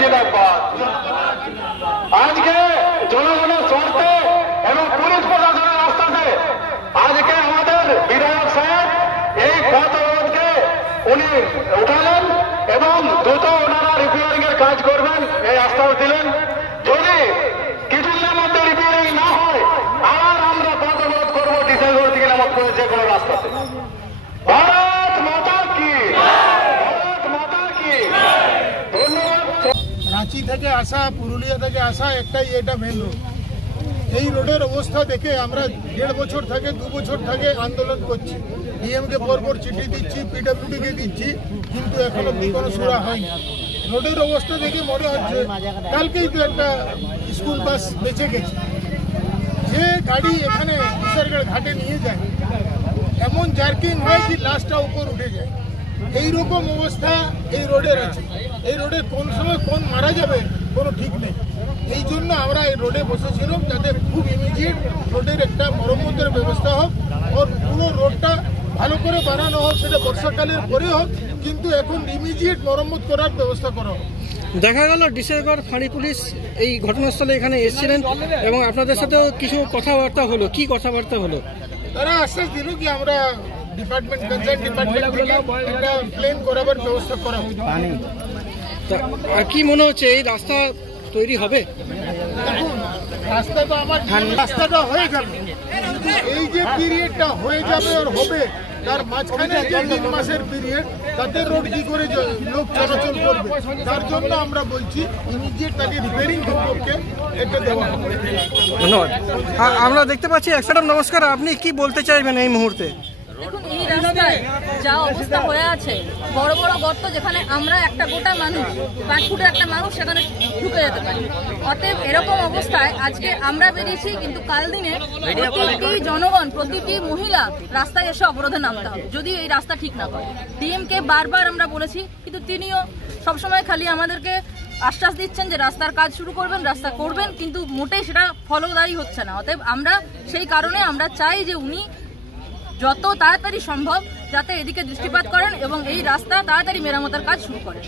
जिंदाबाद। आज के जनगणेर स्वार्थे এবং পুলিশ প্রশাসনের রাস্তাতে আজকে আমাদের বিধায়ক সাহেব এই পথ অবরোধকে উনি উঠালেন এবং দ্রুত ওনারা রিপেয়ারিং এর কাজ করবেন এই আশ্বাস দিলেন। যদি কিছুদিনের মধ্যে রিপেয়ারিং না হয় আবার আমরা পথ অবরোধ করবো ডিসেম্বর থেকে নামক করে যে কোনো রাস্তাতে। ভারত মাতা কি, ভারত মাতা কি। ধন্যবাদ। রাঁচি থেকে আসা, পুরুলিয়া থেকে আসা একটাই এটা মেন রোড। এই রোডের অবস্থা দেখে আমরা 1.5 বছর থেকে 2 বছর থেকে আন্দোলন করছি। ডিএমকে পরপর চিঠি দিচ্ছি, পিডব্লিউডিকে দিচ্ছি, কিন্তু এখনো কোনো সুরা হয়নি। রোডের অবস্থা দেখে মনে হচ্ছে কালকেই তো একটা স্কুল বাস বেঁচে গেছে। যে গাড়ি এখানে কিশোরগড় ঘাটে নিয়ে যায় এমন জার্কিং হয় কি লাশটা উপর উঠে যায়। এইরকম অবস্থা এই রোডের আছে। এই রোডে কোন সময় কোন মারা যাবে কোনো ঠিক নেই। এই জন্য আমরা এই রোডে বসেছিলাম যাতে খুব ইমিডিয়েট রোডের একটা মরম্মতের ব্যবস্থা হোক, ওর পুরো রোডটা ভালো করে বানানো হোক, সেটা বর্ষাকালের পরে হোক, কিন্তু এখন ইমিডিয়েট মরম্মত করার ব্যবস্থা করা হোক। দেখা গেল ডিসেম্বর ফাঁড়ি পুলিশ এই ঘটনাস্থলে এখানে এসেছিলেন এবং আপনাদের সাথেও কিছু কথাবার্তা হলো। কি কথাবার্তা হলো? তারা আশ্বাস দিল কি আমরা ডিপার্টমেন্ট কনসার্ন ডিপার্টমেন্ট থেকে একটা প্লেন করাবার ব্যবস্থা করা হবে। আর কি মনে হচ্ছে এই রাস্তা তৈরি হবে? দেখুন, রাস্তাটা আমার রাস্তাটা হয়ে যাবে, কিন্তু এই যে পিরিয়ডটা হয়ে যাবে আর হবে তার মাঝখানে যে 3 মাসের পিরিয়ড, তাতে রোড কি করে লোক চলাচল করবে? তার জন্য আমরা বলছি ইমিডিয়েট তাকে রিপেয়ারিং করতে এটা দেওয়া হবে। ধন্যবাদ। আমরা দেখতে পাচ্ছি ম্যাডাম নমস্কার, আপনি কি বলতে চাইবেন এই মুহূর্তে? দেখুন, এই রাস্তায় যা অবস্থা হয়ে আছে, বড় বড় গর্ত, যেখানে আমরা একটা গোটা মানুষ 5 ফুটের একটা মানুষ সেখানে ঢুকে যেতে পারি। অতএব এরকম অবস্থায় আজকে আমরা বেরিয়েছি, কিন্তু কাল দিনে প্রতিটি জনগণ, প্রতিটি মহিলা রাস্তায় এসে অবরোধে নামতে হবে যদি এই রাস্তা ঠিক না করে। ডিএমকে বারবার আমরা বলেছি, কিন্তু তিনিও সবসময় খালি আমাদেরকে আশ্বাস দিচ্ছেন যে রাস্তার কাজ শুরু করবেন, রাস্তা করবেন, কিন্তু মোটেই সেটা ফলদায়ী হচ্ছে না। অতএব আমরা সেই কারণে আমরা চাই যে উনি যত তাড়াতাড়ি সম্ভব যাতে এদিকে দৃষ্টিপাত করেন এবং এই রাস্তা তাড়াতাড়ি মেরামতের কাজ শুরু করেন।